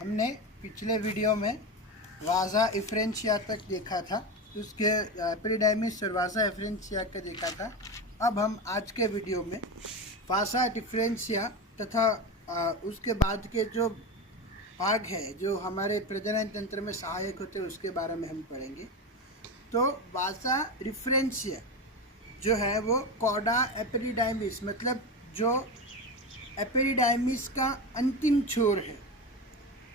हमने पिछले वीडियो में वाजा इफ्रेंशिया तक देखा था, उसके एपिडिडाइमिस और वाजा इफ्रेंशिया का देखा था। अब हम आज के वीडियो में वाजा डिफरेंशिया तथा उसके बाद के जो भाग है जो हमारे प्रजनन तंत्र में सहायक होते हैं उसके बारे में हम पढ़ेंगे। तो वाजा डिफरेंशिया जो है वो कॉडा एपिडिडाइमिस मतलब जो एपिडिडाइमिस का अंतिम छोर है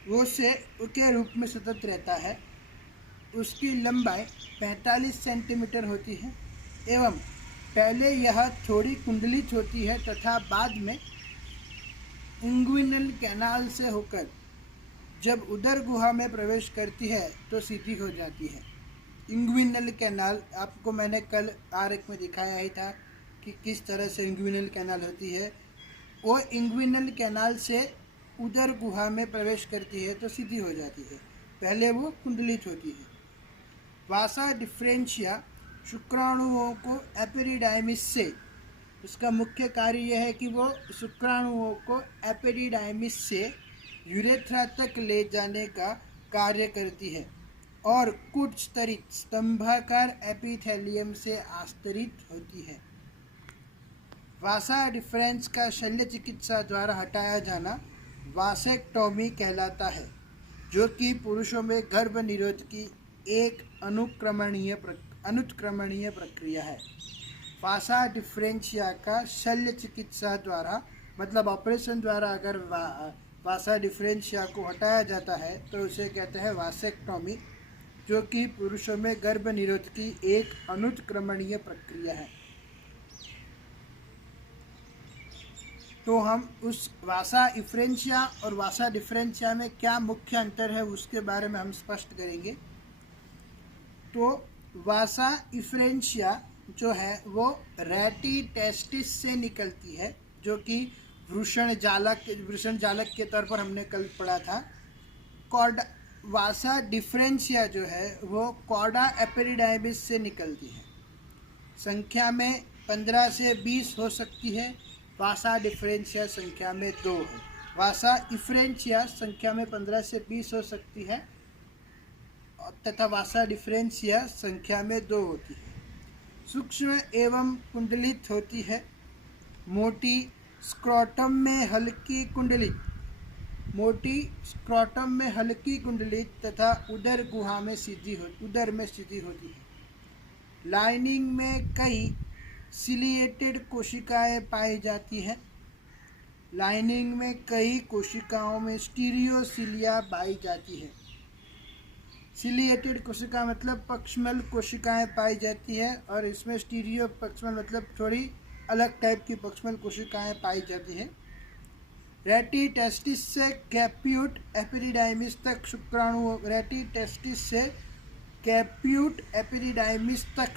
वो से के रूप में सतत रहता है। उसकी लंबाई 45 सेंटीमीटर होती है एवं पहले यह थोड़ी कुंडलित होती है तथा बाद में इंग्विनल कैनाल से होकर जब उदर गुहा में प्रवेश करती है तो सीधी हो जाती है। इंग्विनल कैनाल आपको मैंने कल आरेख में दिखाया ही था कि किस तरह से इंग्विनल कैनाल होती है। वो इंग्विनल कैनाल से उदर गुहा में प्रवेश करती है तो सीधी हो जाती है, पहले वो कुंडलित होती है। वासा डिफरेंशिया शुक्राणुओं को एपिडिडाइमिस से, उसका मुख्य कार्य यह है कि वो शुक्राणुओं को एपिडिडाइमिस से यूरेथ्रा तक ले जाने का कार्य करती है और कुछ स्तरित स्तंभाकार एपिथेलियम से आस्तरित होती है। वासा डिफरेंस का शल्य चिकित्सा द्वारा हटाया जाना वासेक्टोमी कहलाता है, जो कि पुरुषों में गर्भ निरोध की एक अनुत्क्रमणीय प्रक्रिया है। वासा डिफरेंशिया का शल्य चिकित्सा द्वारा मतलब ऑपरेशन द्वारा अगर वासा डिफरेंशिया को हटाया जाता है तो उसे कहते हैं वासेक्टोमी, जो कि पुरुषों में गर्भ निरोध की एक अनुत्क्रमणीय प्रक्रिया है। तो हम उस वासा इफ्रेंशिया और वासा डिफरेंशिया में क्या मुख्य अंतर है उसके बारे में हम स्पष्ट करेंगे। तो वासा इफ्रेंशिया जो है वो रेटी टेस्टिस से निकलती है, जो कि वृषण जालक के तौर पर हमने कल पढ़ा था। वासा डिफरेंशिया जो है वो कॉडा एपिडिडाइमिस से निकलती है। संख्या में 15 से 20 हो सकती है। वासा डिफरेंशिया संख्या में 2 है। वासा इफ्रेंशिया संख्या में 15 से 20 हो सकती है तथा वासा डिफरेंशिया संख्या में 2 होती है। सूक्ष्म एवं कुंडलित होती है। मोटी स्क्रोटम में हल्की कुंडलित तथा उदर गुहा में उदर में सीधी होती है। लाइनिंग में कई सिलिएटेड कोशिकाएं पाई जाती हैं। लाइनिंग में कई कोशिकाओं में स्टीरियोसिलिया पाई जाती है। सिलिएटेड कोशिका मतलब पक्षमल कोशिकाएं पाई जाती है और इसमें स्टीरियो पक्षमल मतलब थोड़ी अलग टाइप की पक्षमल कोशिकाएं पाई जाती हैं। रेटी टेस्टिस से कैप्यूट एपिडिडाइमिस तक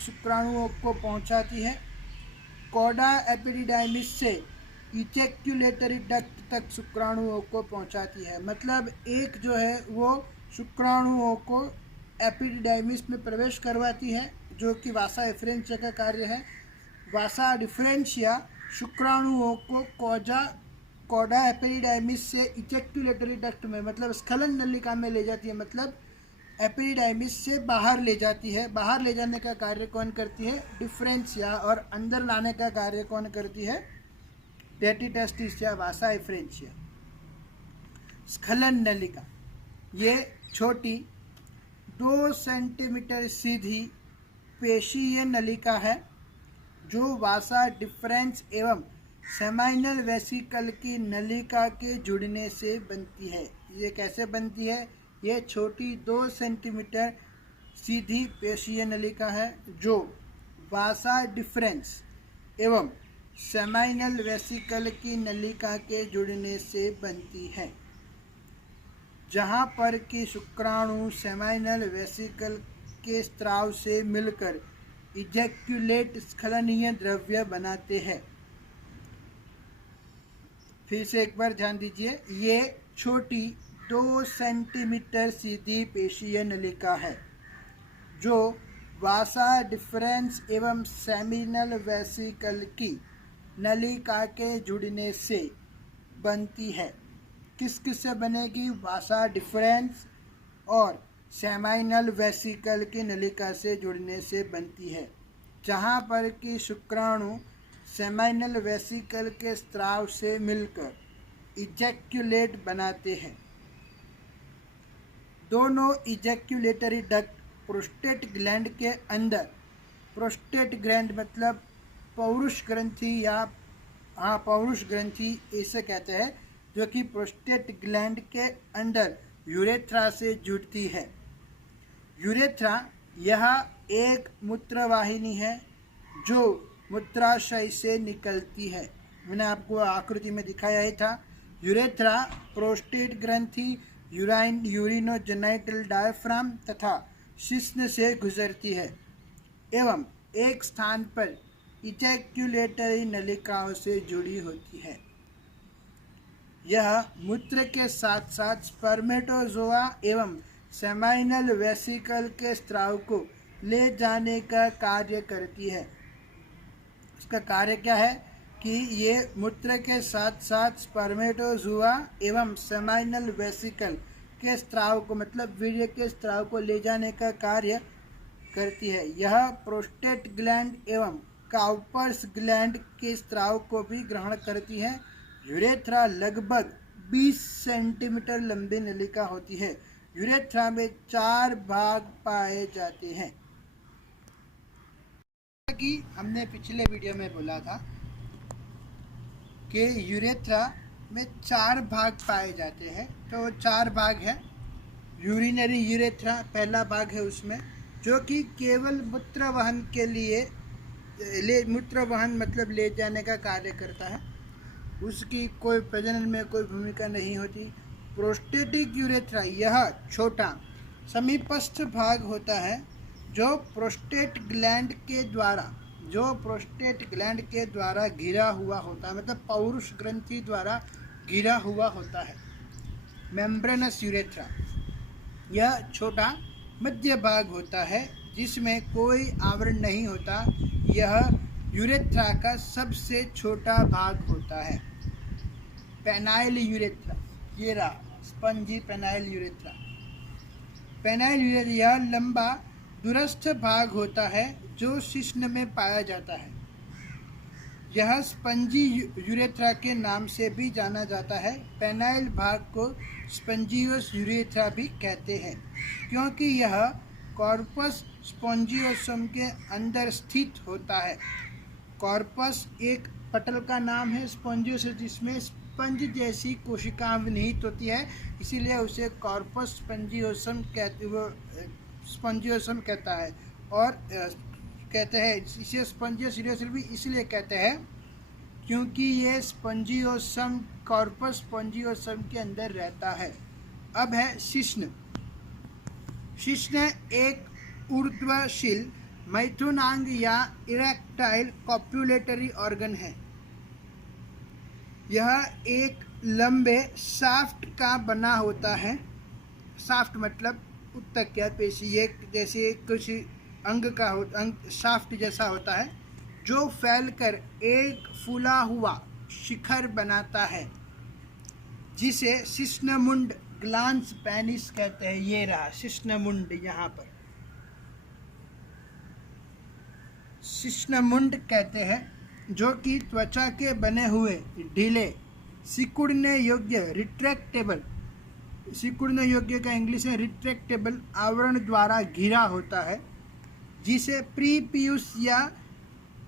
शुक्राणुओं को पहुंचाती है। कॉडा एपिडिडाइमिस से इजेक्युलेटरी डक्ट तक शुक्राणुओं को पहुंचाती है। मतलब एक जो है वो शुक्राणुओं को एपिडिडाइमिस में प्रवेश करवाती है, जो कि वासा इफ्रेंशिया का कार्य है। वासा डिफरेंशिया शुक्राणुओं को कॉडा एपिडिडाइमिस से इजेक्युलेटरी डक्ट में मतलब स्खलन नलिका में ले जाती है, मतलब एपिडिडाइमिस से बाहर ले जाती है। बाहर ले जाने का कार्य कौन करती है? डिफरेंशिया। और अंदर लाने का कार्य कौन करती है? रेटी टेस्टिस या वासा इफ्रेंशिया। स्खलन नलिका ये छोटी 2 सेंटीमीटर सीधी पेशीय नलिका है जो वासा डिफरेंस एवं सेमाइनल वेसिकल की नलिका के जुड़ने से बनती है। ये कैसे बनती है? ये छोटी 2 सेंटीमीटर सीधी पेशीय नलिका है जो वासा डिफरेंस एवं सेमाइनल वेसिकल की नलिका के जुड़ने से बनती है, जहाँ पर कि शुक्राणु सेमाइनल वेसिकल के स्त्राव से मिलकर इजेक्युलेट स्खलनीय द्रव्य बनाते हैं। फिर से एक बार ध्यान दीजिए, ये छोटी 2 सेंटीमीटर सीधी पेशीय नलिका है जो वासा डिफरेंस एवं सेमिनल वेसिकल की नलिका के जुड़ने से बनती है, किस किस से बनेगी? वासा डिफरेंस और सेमाइनल वेसिकल की नलिका से जुड़ने से बनती है, जहाँ पर कि शुक्राणु सेमाइनल वेसिकल के स्राव से मिलकर इजैक्यूलेट बनाते हैं। दोनों इजैक्यूलेटरी डक्ट प्रोस्टेट ग्लैंड के अंदर, प्रोस्टेट ग्लैंड मतलब पौरुष ग्रंथि या पौरुष ग्रंथि इसे कहते हैं, जो कि प्रोस्टेट ग्लैंड के अंदर यूरेथ्रा से जुड़ती है। यूरेथ्रा यह एक मूत्रवाहिनी है जो मूत्राशय से निकलती है। मैंने आपको आकृति में दिखाया ही था। यूरेथ्रा प्रोस्टेट ग्रंथि, यूरिनोजेनाइटल डायफ्राम तथा शिश्न से गुजरती है एवं एक स्थान पर इजैक्यूलेटरी नलिकाओं से जुड़ी होती है। यह मूत्र के साथ साथ स्पर्मेटोजोआ एवं सेमाइनल वेसिकल के स्राव को ले जाने का कार्य करती है। इसका कार्य क्या है कि ये मूत्र के साथ साथ स्पर्मेटोजोआ एवं सेमाइनल वेसिकल के स्राव को, मतलब वीर्य के स्राव को ले जाने का कार्य करती है। यह प्रोस्टेट ग्लैंड एवं काउपर्स ग्लैंड के स्राव को भी ग्रहण करती है। यूरेथ्रा लगभग 20 सेंटीमीटर लंबी नलिका होती है। यूरेथ्रा में 4 भाग पाए जाते हैं। कि हमने पिछले वीडियो में बोला था कि यूरेथ्रा में 4 भाग पाए जाते हैं, तो वो 4 भाग है। यूरिनरी यूरेथ्रा पहला भाग है उसमें, जो कि केवल मूत्र वहन के लिए मूत्र वहन मतलब ले जाने का कार्य करता है। उसकी कोई प्रजनन में कोई भूमिका नहीं होती। प्रोस्टेटिक यूरेथ्रा यह छोटा समीपस्थ भाग होता है जो प्रोस्टेट ग्लैंड के द्वारा घिरा हुआ होता है, मतलब पौरुष ग्रंथि द्वारा घिरा हुआ होता है। मेम्ब्रेनस यूरेथ्रा यह छोटा मध्य भाग होता है जिसमें कोई आवरण नहीं होता। यह यूरेथ्रा का सबसे छोटा भाग होता है। पेनाइल यूरेथ्रा, ये रहा spongy penile urethra. Penile urethra यह लंबा दूरस्थ भाग होता है जो शिश्न में पाया जाता है। यह स्पंजी यूरेथ्रा के नाम से भी जाना जाता है। पेनाइल भाग को स्पंजियोस यूरेथ्रा भी कहते हैं क्योंकि यह कॉर्पस स्पॉन्जियोसम के अंदर स्थित होता है। कॉर्पस एक पटल का नाम है, स्पॉन्जियोसम जिसमें स्पंज जैसी कोशिकाएं निहित होती है, इसीलिए उसे कॉर्पस स्पॉन्जियोसम कहता है। और कहते हैं इसे स्पंजियोस यूरेथ्रा भी इसलिए कहते हैं क्योंकि ये स्पंजियोसम, कॉर्पस स्पॉन्जियोसम के अंदर रहता है। अब है शिश्न। शिश्न एक ऊर्ध्वशील मैथुनांग या इरेक्टाइल कॉप्युलेटरी ऑर्गन है। यह एक लंबे शाफ्ट का बना होता है। शाफ्ट मतलब उत्तक पेशी, एक जैसे कुछ अंग का अंग शाफ्ट जैसा होता है जो फैलकर एक फूला हुआ शिखर बनाता है जिसे शिश्नमुंड ग्लांस पेनिस कहते हैं। ये रहा शिश्नमुंड, यहाँ पर शिश्नमुंड कहते हैं, जो कि त्वचा के बने हुए ढीले सिकुड़ने योग्य रिट्रैक्टेबल, सिकुड़ने योग्य का इंग्लिश है रिट्रैक्टेबल, आवरण द्वारा घिरा होता है जिसे प्रीपियूस या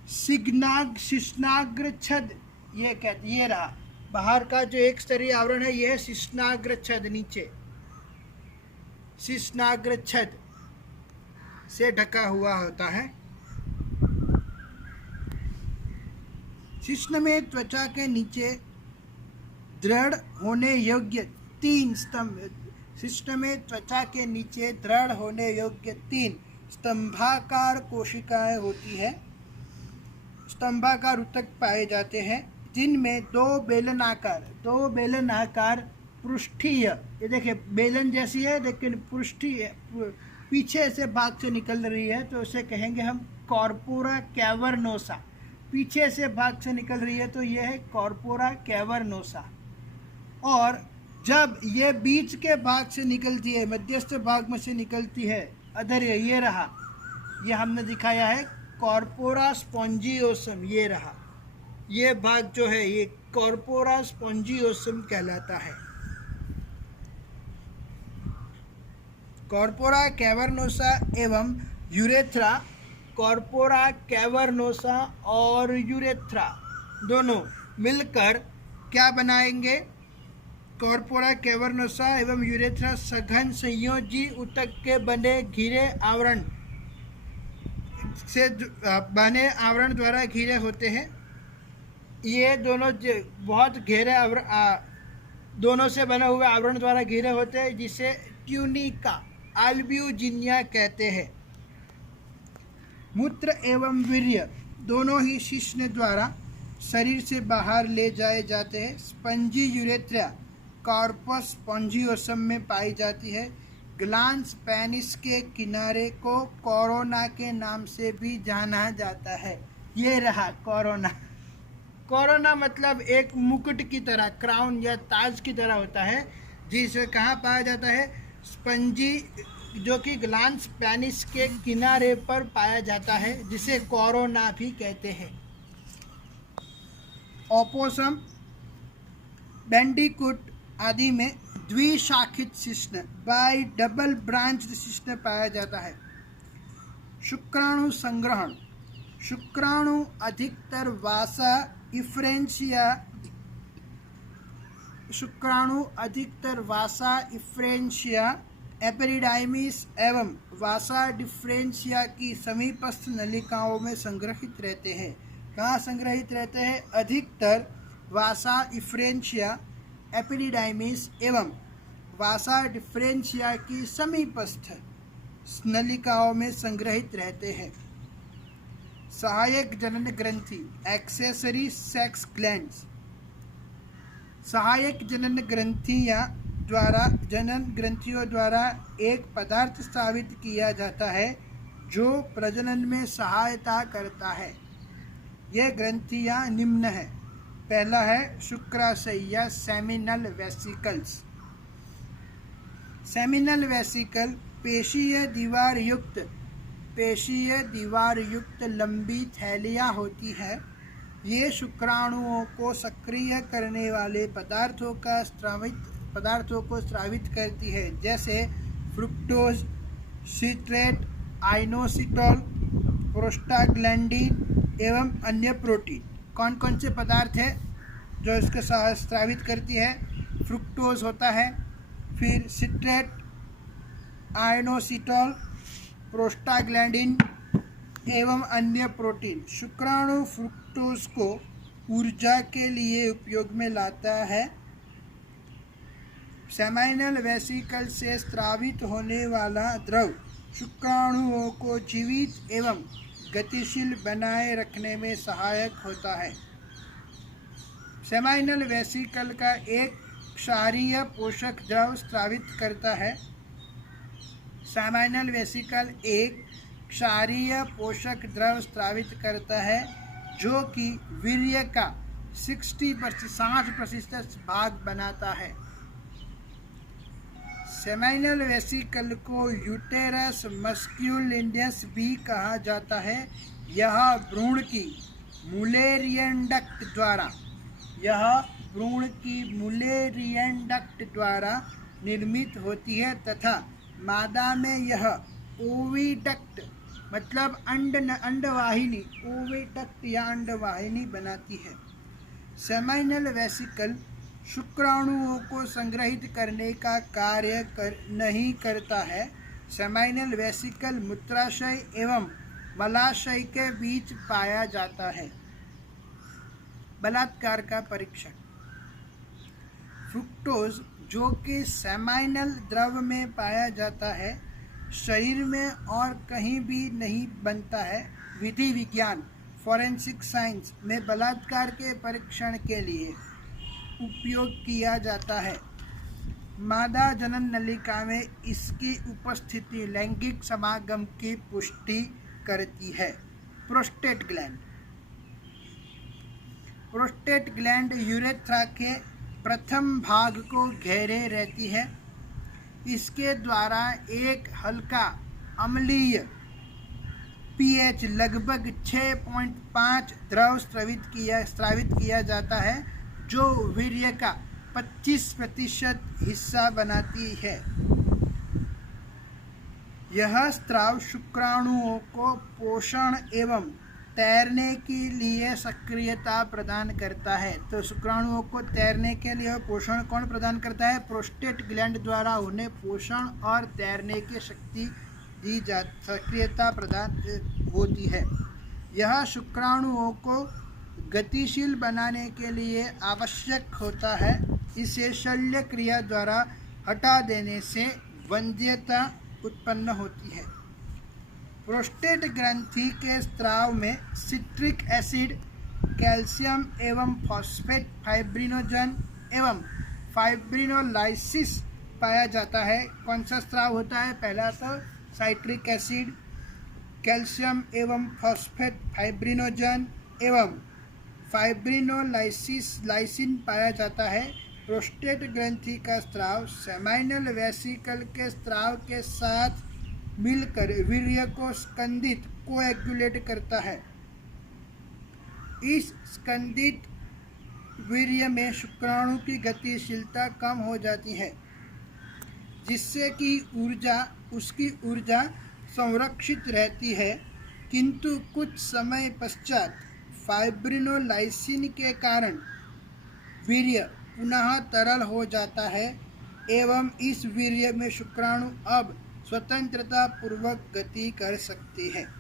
शिश्नाग्र छद ये कहते। ये रहा बाहर का जो एक स्तरीय आवरण है, यह शिश्नाग्र छद, नीचे शिश्नाग्र छद से ढका हुआ होता है। शिश्न में त्वचा के नीचे दृढ़ होने योग्य 3 स्तंभ, शिश्न में त्वचा के नीचे दृढ़ होने योग्य 3 स्तंभाकार कोशिकाएं होती है। स्तंभाकार ऊतक पाए जाते हैं जिनमें 2 बेलनाकार पृष्ठीय, ये देखिए बेलन जैसी है लेकिन पृष्ठीय पीछे से भाग से निकल रही है, तो उसे कहेंगे हम कॉर्पोरा कैवर्नोसा। पीछे से भाग से निकल रही है तो यह है कॉर्पोरा कैवर्नोसा। और जब ये बीच के भाग से निकलती है, मध्यस्थ भाग में से निकलती है, अधर ये रहा, ये हमने दिखाया है कॉर्पोरा स्पॉन्जियोसम, ये रहा, ये भाग जो है ये कॉर्पोरा स्पॉन्जियोसम कहलाता है। कॉर्पोरा कैवर्नोसा एवं यूरेथ्रा, कॉर्पोरा कैवर्नोसा और यूरेथ्रा दोनों मिलकर क्या बनाएंगे? कॉर्पोरा कैवर्नोसा एवं यूरेथ्रा सघन संयोजी ऊतक के बने घिरे आवरण से बने आवरण द्वारा घिरे होते हैं। ये दोनों बहुत घेरे दोनों से बने हुए आवरण द्वारा घिरे होते हैं, जिसे ट्यूनिका अल्ब्यूजिनिया कहते हैं। मूत्र एवं वीर्य दोनों ही शिश्न द्वारा शरीर से बाहर ले जाए जाते हैं। स्पंजी यूरेथ्रा कॉर्पस स्पॉन्जियोसम में पाई जाती है। ग्लांस पेनिस के किनारे को कोरोना के नाम से भी जाना जाता है। ये रहा कोरोना। कोरोना मतलब एक मुकुट की तरह, क्राउन या ताज की तरह होता है, जिसे कहाँ पाया जाता है? स्पंजी, जो कि ग्लांस पेनिस के किनारे पर पाया जाता है, जिसे कोरोना भी कहते हैं। ओपोसम, बैंडिकूट आदि में द्विशाखित शिश्न बाई डबल ब्रांच्ड शिश्न पाया जाता है। शुक्राणु संग्रहण, शुक्राणु अधिकतर वासा इफ्रेंशिया, शुक्राणु अधिकतर वासा इफ्रेंशिया, एपेरिडाइमिस एवं वासा डिफ्रेंशिया की समीपस्थ नलिकाओं में संग्रहित रहते हैं। कहाँ संग्रहित रहते हैं? अधिकतर वासा इफ्रेंशिया, एपिडिडाइमिस एवं वासा डिफ्रेंशिया की समीपस्थ नलिकाओं में संग्रहित रहते हैं। सहायक जनन ग्रंथि, एक्सेसरी सेक्स ग्लैंड्स, सहायक जनन ग्रंथियां द्वारा, जनन ग्रंथियों द्वारा एक पदार्थ स्रावित किया जाता है जो प्रजनन में सहायता करता है। यह ग्रंथियां निम्न है। पहला है शुक्राशय या सेमिनल वेसिकल्स। सेमिनल वेसिकल पेशीय दीवार युक्त लंबी थैलियाँ होती है। ये शुक्राणुओं को सक्रिय करने वाले पदार्थों को स्रावित करती है, जैसे फ्रुक्टोज, सिट्रेट, आइनोसिटोल, प्रोस्टाग्लैंडिन एवं अन्य प्रोटीन। कौन कौन से पदार्थ है जो इसके साथ स्रावित करती है? फ्रुक्टोज होता है, फिर सिट्रेट, आइनोसिटोल, प्रोस्टाग्लैंडिन एवं अन्य प्रोटीन। शुक्राणु फ्रुक्टोज को ऊर्जा के लिए उपयोग में लाता है। सेमाइनल वेसिकल से स्रावित होने वाला द्रव शुक्राणुओं को जीवित एवं गतिशील बनाए रखने में सहायक होता है। सेमाइनल वेसिकल का एक क्षारीय पोषक द्रव स्रावित करता है। सेमाइनल वेसिकल एक क्षारीय पोषक द्रव स्रावित करता है, जो कि वीर्य का 60% भाग बनाता है। सेमाइनल वेसिकल को यूटेरस मस्क्यूलिनस भी कहा जाता है। यह भ्रूण की मुलेरियन डक्ट द्वारा निर्मित होती है तथा मादा में यह ओविडक्ट मतलब अंडवाहिनी, ओविडक्ट या अंडवाहिनी बनाती है। सेमाइनल वेसिकल शुक्राणुओं को संग्रहित करने का कार्य नहीं करता है। सेमाइनल वेसिकल मूत्राशय एवं मलाशय के बीच पाया जाता है। बलात्कार का परीक्षण। फ्रुक्टोज, जो कि सेमाइनल द्रव में पाया जाता है, शरीर में और कहीं भी नहीं बनता है। विधि विज्ञान फॉरेंसिक साइंस में बलात्कार के परीक्षण के लिए उपयोग किया जाता है। मादा जनन नलिका में इसकी उपस्थिति लैंगिक समागम की पुष्टि करती है। प्रोस्टेट ग्लैंड यूरेथ्रा के प्रथम भाग को घेरे रहती है। इसके द्वारा एक हल्का अम्लीय pH लगभग 6.5 द्रव स्रावित किया जाता है, जो वीर्य का 25% हिस्सा बनाती है। यह स्राव शुक्राणुओं को पोषण एवं तैरने के लिए सक्रियता प्रदान करता है। तो शुक्राणुओं को तैरने के लिए पोषण कौन प्रदान करता है? प्रोस्टेट ग्लैंड द्वारा उन्हें पोषण और तैरने की शक्ति सक्रियता प्रदान होती है। यह शुक्राणुओं को गतिशील बनाने के लिए आवश्यक होता है। इसे शल्य क्रिया द्वारा हटा देने से वंध्यता उत्पन्न होती है। प्रोस्टेट ग्रंथि के स्राव में सिट्रिक एसिड, कैल्शियम एवं फॉस्फेट फाइब्रिनोजन एवं फाइब्रिनोलाइसिस पाया जाता है। कौन सा स्राव होता है? पहला तो साइट्रिक एसिड, कैल्शियम एवं फॉस्फेट फाइब्रिनोजन एवं फाइब्रिनोलाइसिन पाया जाता है। प्रोस्टेट ग्रंथि का स्राव सेमाइनल वेसिकल के स्राव के साथ मिलकर वीर्य को स्कंदित कोएगुलेट करता है। इस स्कंदित वीर्य में शुक्राणु की गतिशीलता कम हो जाती है, जिससे कि उसकी ऊर्जा संरक्षित रहती है। किंतु कुछ समय पश्चात फाइब्रिनोलाइसिन के कारण वीर्य पुनः तरल हो जाता है एवं इस वीर्य में शुक्राणु अब स्वतंत्रता पूर्वक गति कर सकते हैं।